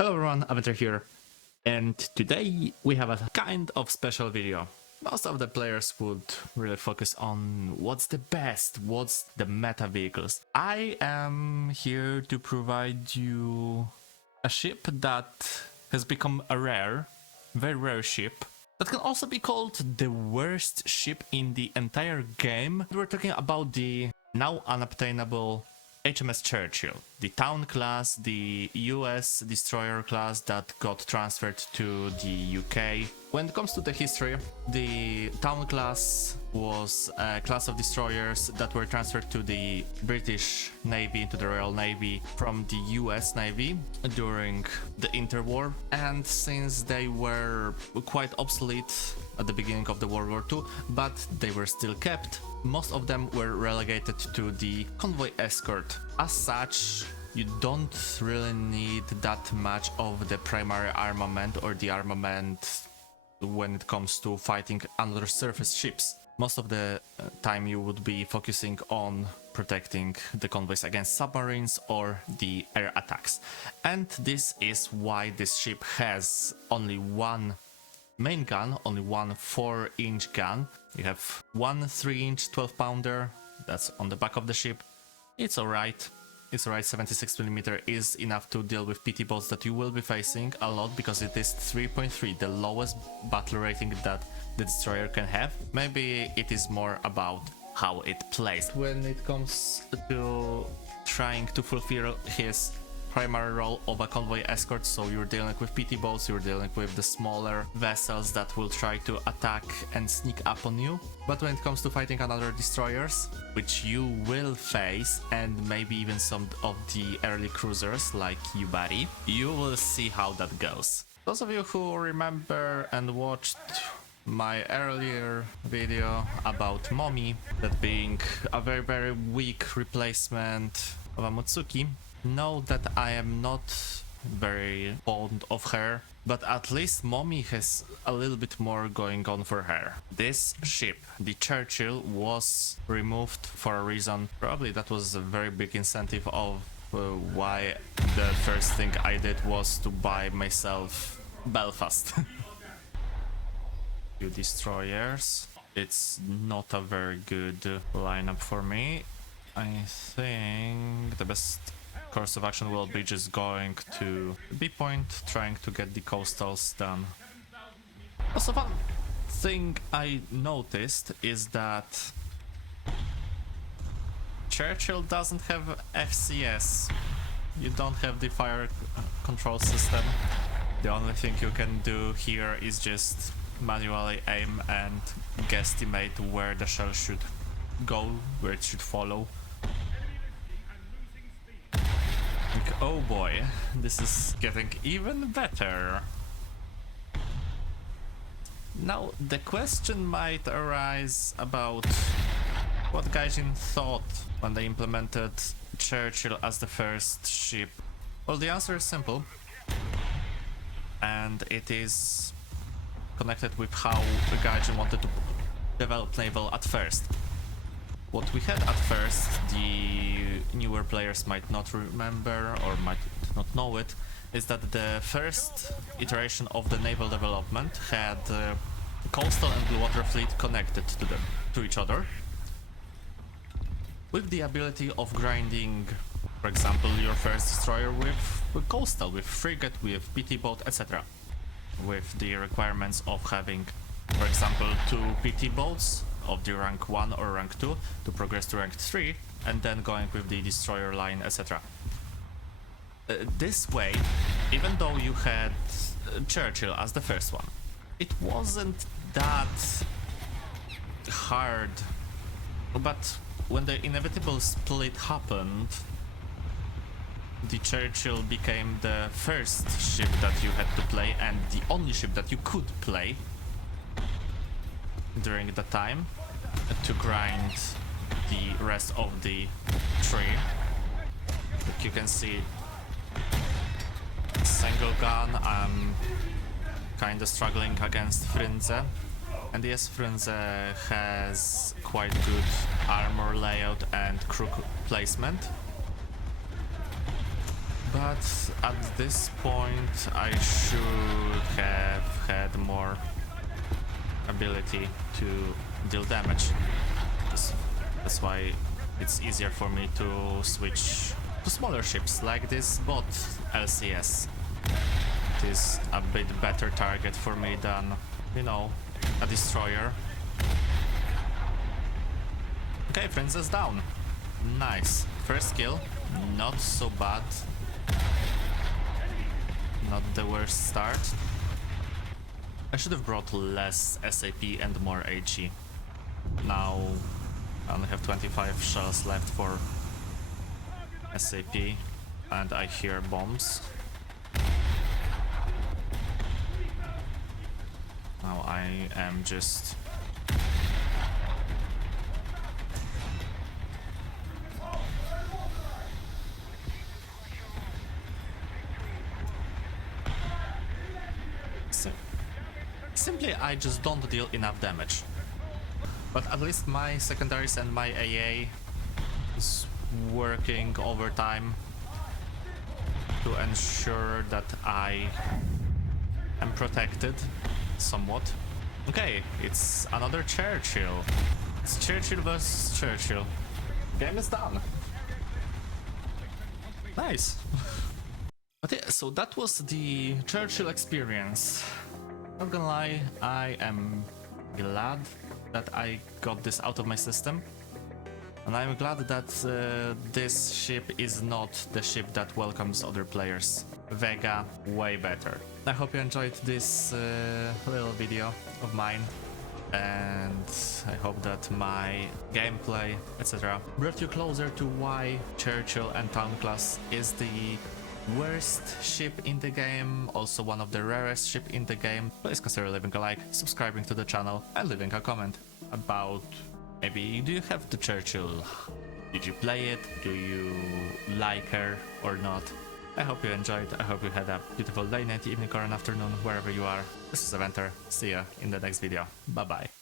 Hello everyone, Avenger here, and today we have a kind of special video. Most of the players would really focus on what's the best, what's the meta vehicles. I am here to provide you a ship that has become a very rare ship, that can also be called the worst ship in the entire game. We're talking about the now unobtainable HMS Churchill, the town class, the US destroyer class that got transferred to the UK. When it comes to the history, the town class was a class of destroyers that were transferred to the British Navy, to the Royal Navy, from the US Navy during the interwar. And since they were quite obsolete at the beginning of the World War II, but they were still kept, most of them were relegated to the convoy escort. As such, you don't really need that much of the primary armament or the armament when it comes to fighting under surface ships. Most of the time you would be focusing on protecting the convoys against submarines or the air attacks. And this is why this ship has only one main gun, only one 4-inch gun. You have one 3-inch 12-pounder that's on the back of the ship. It's alright. 76mm is enough to deal with PT boats that you will be facing a lot, because it is 3.3, the lowest battle rating that the destroyer can have. Maybe it is more about how it plays. When it comes to trying to fulfill his primary role of a convoy escort, so you're dealing with PT boats, you're dealing with the smaller vessels that will try to attack and sneak up on you. But when it comes to fighting another destroyers, which you will face, and maybe even some of the early cruisers like Yubari, you will see how that goes. Those of you who remember and watched my earlier video about Momi, that being a very weak replacement of a Mutsuki, know that I am not very fond of her, but at least Momi has a little bit more going on for her. This ship, the Churchill, was removed for a reason. Probably that was a very big incentive of why the first thing I did was to buy myself Belfast. Few destroyers. It's not a very good lineup for me. I think the best course of action will be just going to B point, trying to get the coastals done. Also, one thing I noticed is that Churchill doesn't have FCS. You don't have the fire control system. The only thing you can do here is just manually aim and guesstimate where the shell should go, where it should follow. Oh boy, this is getting even better. Now, the question might arise about what Gaijin thought when they implemented Churchill as the first ship. Well, the answer is simple, and it is connected with how Gaijin wanted to develop naval at first. What we had at first, the newer players might not remember or might not know it, is that the first iteration of the naval development had coastal and blue water fleet connected to each other, with the ability of grinding, for example, your first destroyer with coastal, with frigate, with PT boat, etc. With the requirements of having, for example, 2 PT boats of the rank 1 or rank 2 to progress to rank 3, and then going with the destroyer line, etc. This way, even though you had Churchill as the first one, it wasn't that hard. But when the inevitable split happened, the Churchill became the first ship that you had to play, and the only ship that you could play during the time to grind the rest of the tree. Like you can see, single gun, I'm kinda struggling against Frunze, and yes, Frunze has quite good armor layout and crew placement, But at this point I should have had more ability to deal damage. That's why it's easier for me to switch to smaller ships like this bot LCS. It is a bit better target for me than, you know, a destroyer. Okay, princess down. Nice. First kill, not so bad. Not the worst start. I should have brought less SAP and more HE. Now I only have 25 shells left for SAP and I hear bombs. Now I am just simply I just don't deal enough damage. But at least my secondaries and my AA is working overtime to ensure that I am protected somewhat. Okay, it's another Churchill. It's Churchill versus Churchill. Game is done. Nice. But yeah, so that was the Churchill experience. Not gonna lie, I am glad that I got this out of my system. And I'm glad that this ship is not the ship that welcomes other players. Vega, way better. I hope you enjoyed this little video of mine. And I hope that my gameplay, etc. brought you closer to why Churchill and Town Class is the worst ship in the game, also one of the rarest ship in the game. Please consider leaving a like, subscribing to the channel and leaving a comment about maybe do you have the Churchill? Did you play it? Do you like her or not? I hope you enjoyed. I hope you had a beautiful day, night, evening or an afternoon wherever you are. This is Aventer. See ya in the next video. Bye bye.